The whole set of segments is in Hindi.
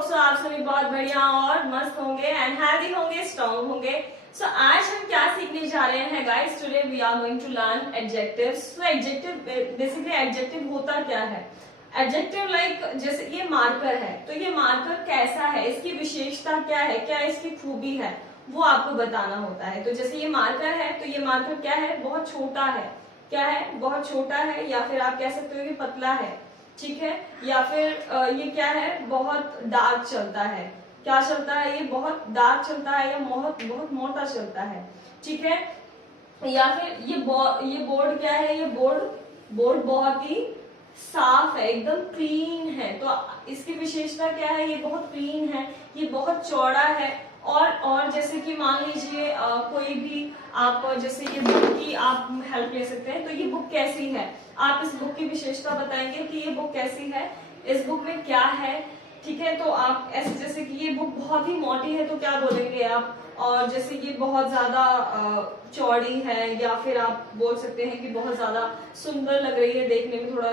होप सो आप सभी बहुत बढ़िया और मस्त होंगे एंड हेल्दी होंगे, स्ट्रॉन्ग होंगे। सो आज हम क्या सीखने जा रहे हैं guys? Today we are going to learn adjectives. So adjective basically adjective होता क्या है? एडजेक्टिव लाइक जैसे ये मार्कर है, तो ये मार्कर कैसा है, इसकी विशेषता क्या है, क्या इसकी खूबी है, वो आपको बताना होता है। तो जैसे ये मार्कर है, तो ये मार्कर क्या है? बहुत छोटा है। क्या है? बहुत छोटा है, या फिर आप कह सकते हो कि पतला है, ठीक है। या फिर ये क्या है? बहुत डार्क चलता है। क्या चलता है? ये बहुत डार्क चलता है या बहुत बहुत मोटा चलता है, ठीक है। या फिर ये बोर्ड क्या है? ये बोर्ड बहुत ही साफ है, एकदम क्लीन है। तो इसकी विशेषता क्या है? ये बहुत क्लीन है, ये बहुत चौड़ा है। और जैसे कि मान लीजिए कोई भी आप जैसे ये बुक की आप हेल्प ले सकते हैं। तो ये बुक कैसी है? आप इस बुक की विशेषता बताएंगे कि ये बुक कैसी है, इस बुक में क्या है, ठीक है। तो आप ऐसे जैसे कि ये बुक बहुत ही मोटी है, तो क्या बोलेंगे आप? और जैसे ये बहुत ज्यादा चौड़ी है, या फिर आप बोल सकते हैं कि बहुत ज्यादा सुंदर लग रही है, देखने में थोड़ा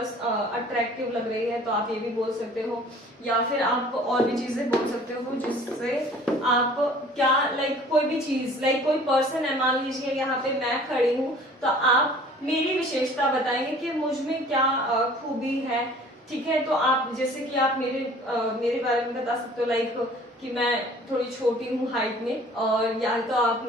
अट्रैक्टिव लग रही है, तो आप ये भी बोल सकते हो। या फिर आप और भी चीजें बोल सकते हो जिससे आप क्या लाइक कोई भी चीज लाइक कोई पर्सन है, मान लीजिए यहाँ पे मैं खड़ी हूँ, तो आप मेरी विशेषता बताएंगे कि मुझ में क्या खूबी है, ठीक है। तो आप जैसे कि आप मेरे बारे में बता सकते हो लाइक कि मैं थोड़ी छोटी हूँ हाइट में, और या तो आप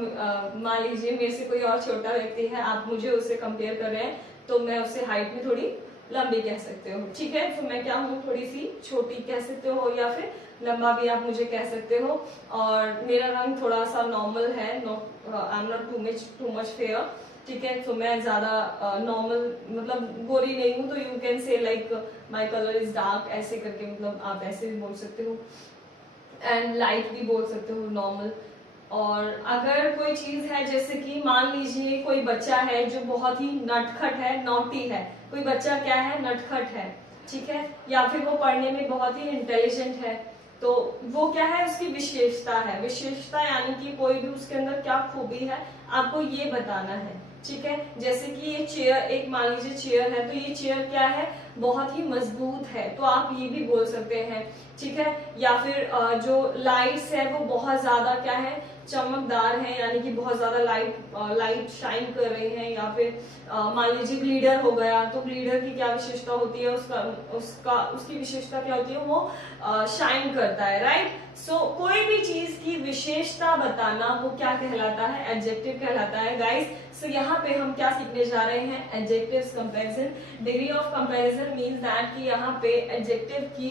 मान लीजिए मेरे से कोई और छोटा व्यक्ति है, आप मुझे उससे कंपेयर कर रहे हैं, तो मैं उससे हाइट में थोड़ी लंबी कह सकते हो, ठीक है। तो मैं क्या हूँ? थोड़ी सी छोटी कह सकते हो, या फिर लंबा भी आप मुझे कह सकते हो। और मेरा रंग थोड़ा सा नॉर्मल है, I am not too much fair, ठीक है। तो मैं ज्यादा नॉर्मल मतलब गोरी नहीं हूँ, तो you can say like my colour is dark, ऐसे करके मतलब आप ऐसे भी बोल सकते हो, एंड लाइट भी बोल सकते हो, नॉर्मल। और अगर कोई चीज है जैसे कि मान लीजिए कोई बच्चा है जो बहुत ही नटखट है, नॉटी है, कोई बच्चा क्या है? नटखट है, ठीक है। या फिर वो पढ़ने में बहुत ही इंटेलिजेंट है, तो वो क्या है? उसकी विशेषता है। विशेषता यानी कि कोई भी उसके अंदर क्या खूबी है, आपको ये बताना है, ठीक है। जैसे कि ये चेयर, एक मान लीजिए चेयर है, तो ये चेयर क्या है? बहुत ही मजबूत है, तो आप ये भी बोल सकते हैं, ठीक है। या फिर जो लाइट्स है वो बहुत ज्यादा क्या है? चमकदार है, यानी कि बहुत ज्यादा लाइट शाइन कर रही है। या फिर मान लीजिए ग्लिडर हो गया, तो ग्लिडर की क्या विशेषता होती है? उसकी विशेषता क्या होती है? वो शाइन करता है, राइट। सो कोई भी चीज की विशेषता बताना वो क्या कहलाता है? एडजेक्टिव कहलाता है गाइस। सो यहाँ पे हम क्या सीखने जा रहे हैं? Adjectives comparison. Degree of comparison means that कि यहाँ पे एडजेक्टिव की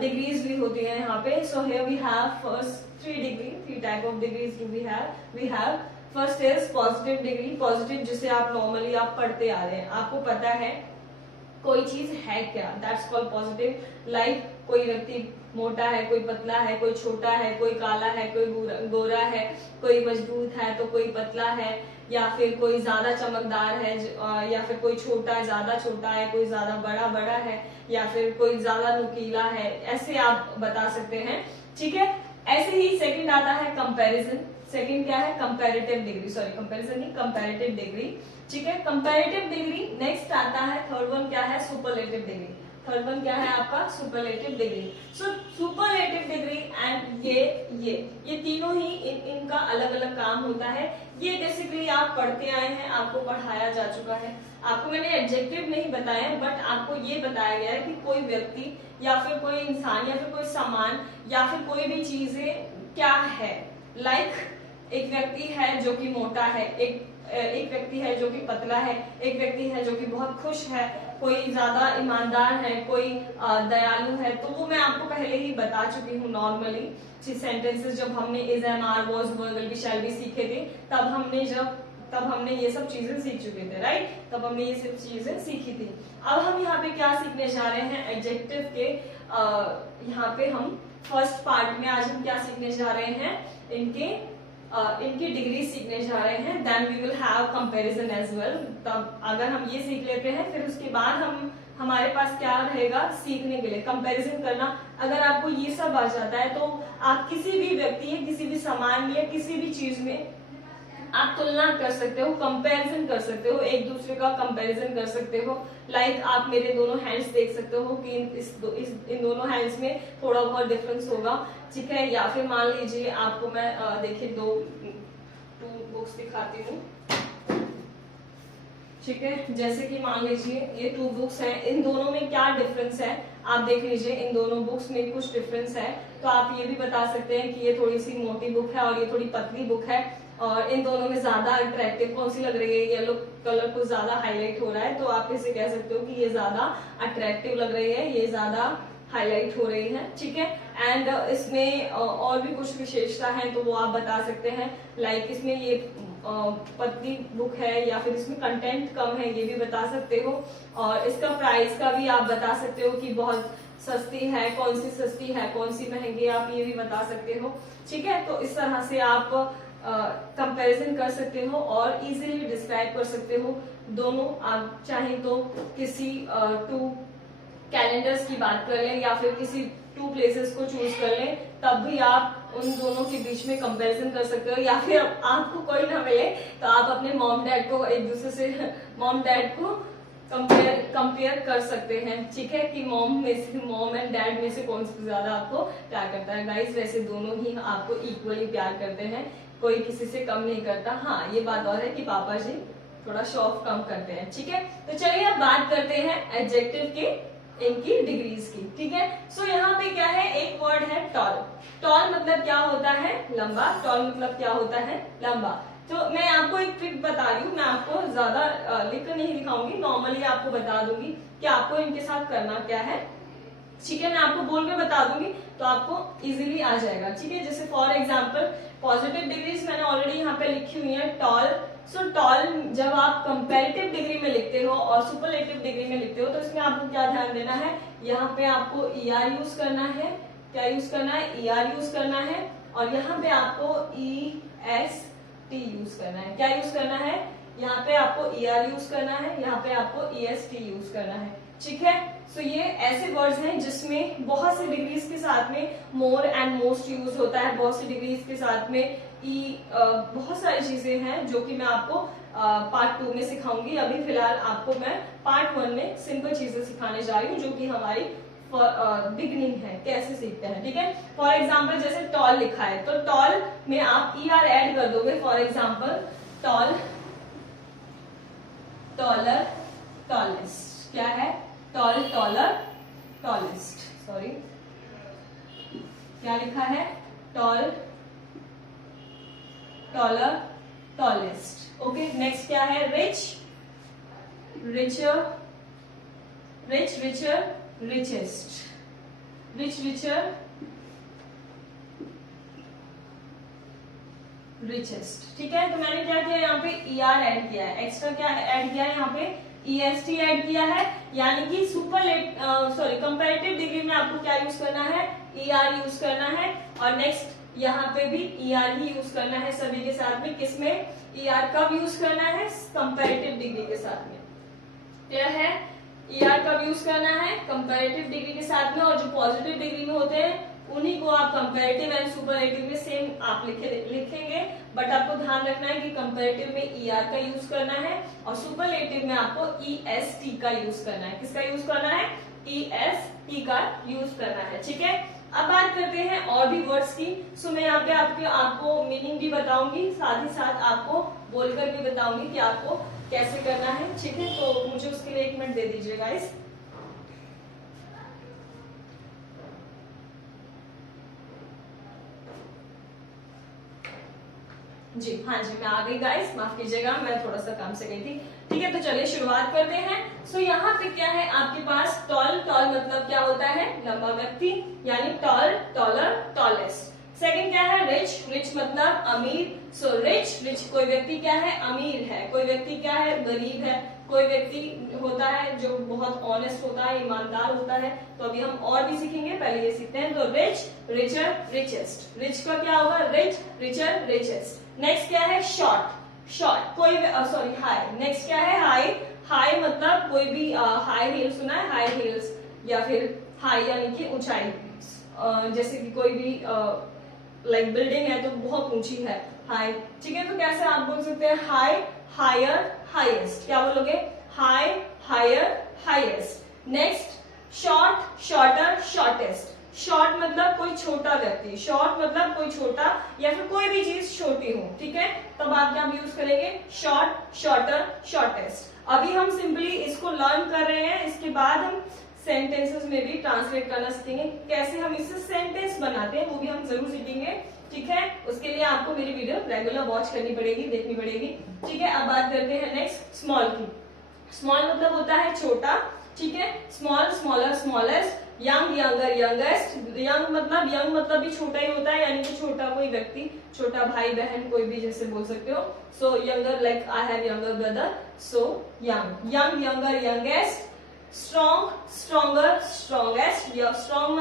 डिग्रीज भी होती है यहाँ पे। So here we have first three type of degrees do we have. First is positive degree. Positive जिसे आप नॉर्मली आप पढ़ते आ रहे हैं, आपको पता है कोई चीज है क्या, दैट्स कॉल्ड पॉजिटिव। लाइक कोई व्यक्ति मोटा है, कोई पतला है, कोई छोटा है, कोई काला है, कोई गोरा है, कोई मजबूत है तो कोई पतला है, या फिर कोई ज्यादा चमकदार है, या फिर कोई छोटा ज्यादा छोटा है, कोई ज्यादा बड़ा है, या फिर कोई ज्यादा नुकीला है, ऐसे आप बता सकते हैं, ठीक है। ऐसे ही सेकंड आता है कंपैरिजन। सेकंड क्या है? कंपैरेटिव डिग्री, सॉरी कंपैरिजन नहीं, कंपैरेटिव डिग्री, ठीक है। Comparative degree. नेक्स्ट आता है थर्ड वन क्या है? Superlative degree. थर्ड वन क्या है आपका? Superlative degree. So superlative degree and ये तीनों ही इनका अलग अलग काम होता है। ये बेसिकली आप पढ़ते आए हैं, आपको पढ़ाया जा चुका है। आपको मैंने एडजेक्टिव नहीं बताया, बट आपको ये बताया गया है कि कोई व्यक्ति या फिर कोई इंसान या फिर कोई सामान या फिर कोई भी चीजें क्या है। लाइक एक व्यक्ति है जो कि मोटा है, एक व्यक्ति है जो कि पतला है, एक व्यक्ति है जो कि बहुत खुश है, कोई ज्यादा ईमानदार है, कोई दयालु है। तो वो मैं आपको पहले ही बता चुकी हूँ नॉर्मली सेंटेंसेस, जब हमने is, am, are, was, were, will be, shall be सीखे थे, तब हमने ये सब चीजें सीख चुके थे, राइट। तब हमने ये सब चीजें सीखी थी। अब हम यहाँ पे क्या सीखने जा रहे हैं? एडजेक्टिव के यहाँ पे हम फर्स्ट पार्ट में आज हम क्या सीखने जा रहे हैं? इनकी डिग्री सीखने जा रहे हैं। Then we will have comparison as well. तब अगर हम ये सीख लेते हैं, फिर उसके बाद हमारे पास क्या रहेगा सीखने के लिए? कंपैरिजन करना। अगर आपको ये सब आ जाता है, तो आप किसी भी व्यक्ति या किसी भी सामान या किसी भी चीज में आप तुलना कर सकते हो, कंपैरिजन कर सकते हो, एक दूसरे का कंपैरिजन कर सकते हो। लाइक आप मेरे दोनों हैंड्स देख सकते हो कि इन दोनों हैंड्स में थोड़ा बहुत डिफरेंस होगा, ठीक है। या फिर मान लीजिए आपको मैं देखिए टू बुक्स दिखाती हूँ, ठीक है। जैसे कि मान लीजिए ये टू बुक्स हैं, इन दोनों में क्या डिफरेंस है आप देख लीजिए, इन दोनों बुक्स में कुछ डिफरेंस है। तो आप ये भी बता सकते हैं कि ये थोड़ी सी मोटी बुक है और ये थोड़ी पतली बुक है, और इन दोनों में ज्यादा अट्रैक्टिव कौन सी लग रही है, येलो कलर को ज्यादा हाईलाइट हो रहा है, तो आप इसे कह सकते हो कि ये ज्यादा अट्रैक्टिव लग रही है, ये ज्यादा हाईलाइट हो रही है, ठीक है। एंड इसमें और भी कुछ विशेषता है तो वो आप बता सकते हैं। लाइक इसमें ये पतली बुक है या फिर इसमें कंटेंट कम है, ये भी बता सकते हो। और इसका प्राइस का भी आप बता सकते हो कि बहुत सस्ती है, कौन सी सस्ती है, कौन सी महंगी, आप ये भी बता सकते हो, ठीक है। तो इस तरह से आप कंपैरिजन कर सकते हो और इजीली डिस्क्राइब कर सकते हो दोनों। आप चाहें तो किसी टू कैलेंडर्स की बात कर लें या फिर किसी टू प्लेसेस को चूज कर लें, तब भी आप उन दोनों के बीच में कंपैरिजन कर सकते हो। या फिर आपको कोई ना मिले तो आप अपने मॉम डैड को एक दूसरे से मॉम डैड को कंपेयर कर सकते हैं, ठीक है, कि मॉम एंड डैड में से कौन सा ज्यादा आपको प्यार करता है। गाइस वैसे दोनों ही आपको इक्वली प्यार करते हैं, कोई किसी से कम नहीं करता। हाँ ये बात और है कि पापा जी थोड़ा शो ऑफ कम करते हैं, ठीक है। तो चलिए अब बात करते हैं एडजेक्टिव के इनकी डिग्रीज की, ठीक है। सो यहाँ पे क्या है, एक वर्ड है टॉल। टॉल मतलब क्या होता है, लंबा। टॉल मतलब क्या होता है, लंबा। तो मैं आपको एक ट्रिक बता रही हूँ, मैं आपको ज्यादा लिख कर नहीं दिखाऊंगी, नॉर्मली आपको बता दूंगी कि आपको इनके साथ करना क्या है, ठीक है। मैं आपको बोल के बता दूंगी तो आपको इजीली आ जाएगा, ठीक है। जैसे फॉर एग्जांपल पॉजिटिव डिग्रीज मैंने ऑलरेडी यहाँ पे लिखी हुई है, टॉल। सो टॉल जब आप कंपैरेटिव डिग्री में लिखते हो और सुपरलेटिव डिग्री में लिखते हो तो इसमें आपको क्या ध्यान देना है, यहाँ पे आपको ER यूज करना है, क्या यूज करना है, ER यूज करना है, और यहाँ पे आपको EST यूज करना है। क्या यूज करना है, यहाँ पे आपको ER यूज करना है, यहाँ पे आपको EST यूज करना है, ठीक है। सो ये ऐसे वर्ड्स हैं जिसमें बहुत से डिग्रीज के साथ में मोर एंड मोस्ट यूज होता है, बहुत सी डिग्रीज के साथ में बहुत सारी चीजें हैं जो कि मैं आपको पार्ट 2 में सिखाऊंगी। अभी फिलहाल आपको मैं पार्ट 1 में सिंपल चीजें सिखाने जा रही हूँ जो कि हमारी बिगनिंग है, कैसे सीखते हैं, ठीक है। फॉर एग्जाम्पल जैसे टॉल लिखा है तो टॉल में आप ER ऐड कर दोगे। For example tall, taller, tallest. क्या है, टॉल, टॉलर, टॉलेस्ट, सॉरी क्या लिखा है, tall, taller, tallest. Okay, next क्या है, rich, richer, rich, richer, richest, rich, richer, richest, ठीक है। तो मैंने क्या किया, यहाँ पे ER ऐड किया है, एक्स्ट्रा क्या ऐड किया है, यहाँ पे EST ऐड किया है, यानी कि कंपैरेटिव डिग्री में आपको क्या यूज करना है, ER यूज करना है, और नेक्स्ट यहाँ पे भी ER ही यूज करना है सभी के साथ में। किसमें, ER कब यूज करना है, कंपैरेटिव डिग्री के साथ में। क्लियर है, ER कब यूज करना है, कंपैरेटिव डिग्री के साथ में, और जो पॉजिटिव डिग्री में होते हैं उन्हीं को आप कंपैरेटिव एंड सुपरलेटिव में सेम आप लिखेंगे, बट आपको ध्यान रखना है कि कंपैरेटिव में ER का यूज करना है और सुपरलेटिव में आपको EST का यूज करना है। किसका यूज करना है, EST का यूज करना है, ठीक है। अब बात करते हैं और भी वर्ड्स की। सो मैं यहाँ पे आपको मीनिंग भी बताऊंगी, साथ ही साथ आपको बोलकर भी बताऊंगी कि आपको कैसे करना है, ठीक है। तो मुझे उसके लिए 1 मिनट दे दीजिए गाइस। जी हाँ जी, मैं आ गई गाइस, माफ कीजिएगा मैं थोड़ा सा काम से गई थी, ठीक है। तो चलिए शुरुआत करते हैं। सो यहाँ पे क्या है आपके पास, टॉल। टॉल मतलब क्या होता है, लंबा व्यक्ति, यानी टॉल, टॉलर, टॉलेस्ट। सेकंड क्या है, रिच। रिच मतलब अमीर। सो रिच, रिच कोई व्यक्ति क्या है, अमीर है। कोई व्यक्ति क्या है, गरीब है। कोई व्यक्ति होता है जो बहुत ऑनेस्ट होता है, ईमानदार होता है। तो अभी हम और भी सीखेंगे, पहले ये सीखते हैं। तो रिच, रिचर, रिचेस्ट। रिच का क्या होगा, रिच, रिचर, रिचेस्ट। नेक्स्ट क्या है, शॉर्ट। शॉर्ट कोई हाई। नेक्स्ट क्या है, हाई। हाई मतलब कोई भी हाई हील सुना है, हाई हील्स, या फिर हाई यानी कि ऊंचाई। जैसे कि कोई भी लाइक बिल्डिंग है तो बहुत ऊंची है, हाई, ठीक है। तो कैसे आप बोल सकते हैं हाई, हायर, हाईएस्ट, क्या बोलोगे? High, higher, highest. Next short, shorter, shortest. Short मतलब कोई छोटा व्यक्ति, शॉर्ट मतलब कोई छोटा या फिर कोई भी चीज छोटी हो, ठीक है, तब आप क्या यूज करेंगे? Short, shorter, shortest. अभी हम सिंपली इसको लर्न कर रहे हैं, इसके बाद हम सेंटेंसेस में भी ट्रांसलेट करना सीखेंगे। कैसे हम इससे सेंटेंस बनाते हैं वो भी हम जरूर सीखेंगे, ठीक है। उसके लिए आपको मेरी वीडियो रेगुलर वॉच करनी पड़ेगी, देखनी पड़ेगी, ठीक है। अब बात करते हैं नेक्स्ट स्मॉल की। स्मॉल मतलब होता है छोटा, ठीक है। Small, smaller, smallest, young, younger, youngest. Young मतलब भी छोटा ही होता है, यानी कि छोटा कोई व्यक्ति, छोटा भाई बहन कोई भी जैसे बोल सकते हो। So younger, like I have younger brother, so young, young, younger, youngest. Strong, stronger, strongest. Strong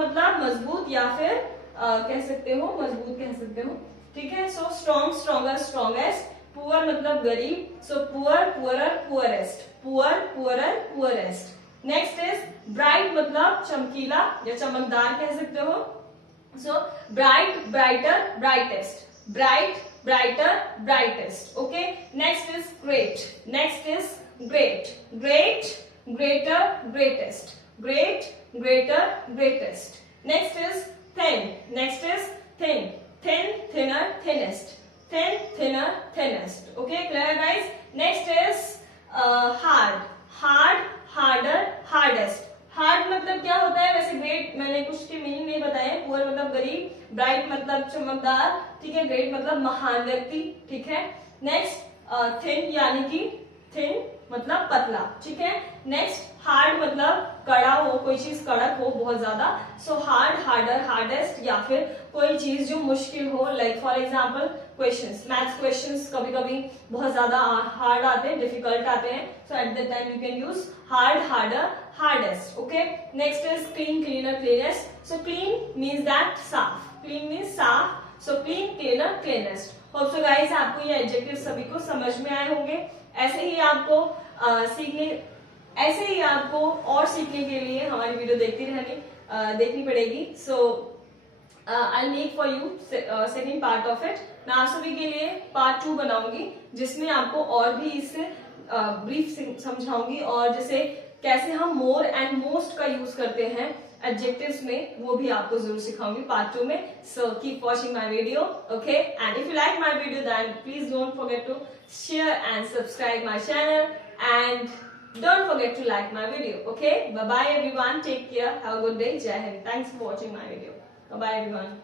मतलब मजबूत या फिर कह सकते हो मजबूत कह सकते हो, ठीक है। So strong, stronger, strongest. Poor मतलब गरीब, so poor, poorer, poorest. Poor, poorer, poorest. Next is bright मतलब चमकीला या चमकदार कह सकते हो। So bright, brighter, brightest. Bright, brighter, brightest, okay. Next is great. Next is great, great, greater, greatest. Great, greater, greatest. Next is thin. Next is thin, thin, thinner, thinnest. Thin, thinner, thinnest, okay, clear guys. Next is hard. Hard, harder, hardest. Hard मतलब क्या होता है? वैसे ग्रेट मैंने कुछ के मीनिंग नहीं बताए। पुअर मतलब गरीब, ब्राइट मतलब चमकदार, ठीक है, ग्रेट मतलब महान व्यक्ति, ठीक है। नेक्स्ट थिन यानी कि थिन मतलब पतला, ठीक है। नेक्स्ट हार्ड मतलब कड़ा हो, कोई चीज कड़क हो बहुत ज्यादा। सो हार्ड, हार्डर, हार्डेस्ट, या फिर कोई चीज जो मुश्किल हो, like for example questions, maths questions कभी कभी बहुत ज्यादा हार्ड आते हैं, डिफिकल्ट आते हैं। So at that time you can use hard, harder, hardest, okay. Next is clean, cleaner, cleanest. So clean means that साफ, क्लीन मीन्स साफ, so clean, cleaner, cleanest. Hope so guys आपको ये एडजेक्टिव सभी को समझ में आए होंगे। ऐसे ही आपको और सीखने के लिए हमारी वीडियो देखनी पड़ेगी। So I make for you second part of it. मैं आप सभी के लिए पार्ट 2 बनाऊंगी, जिसमें आपको और भी इससे ब्रीफ समझाऊंगी, और जैसे कैसे हम मोर एंड मोस्ट का यूज करते हैं एडजेक्टिव्स में, वो भी आपको जरूर सिखाऊंगी पार्ट 2 में। So keep watching my video, okay. And if you like my video then please don't forget to share and subscribe my channel, and don't forget to like my video, okay. Bye bye everyone, take care, have a good day, Jai Hind. Thanks for watching my video. Bye bye everyone.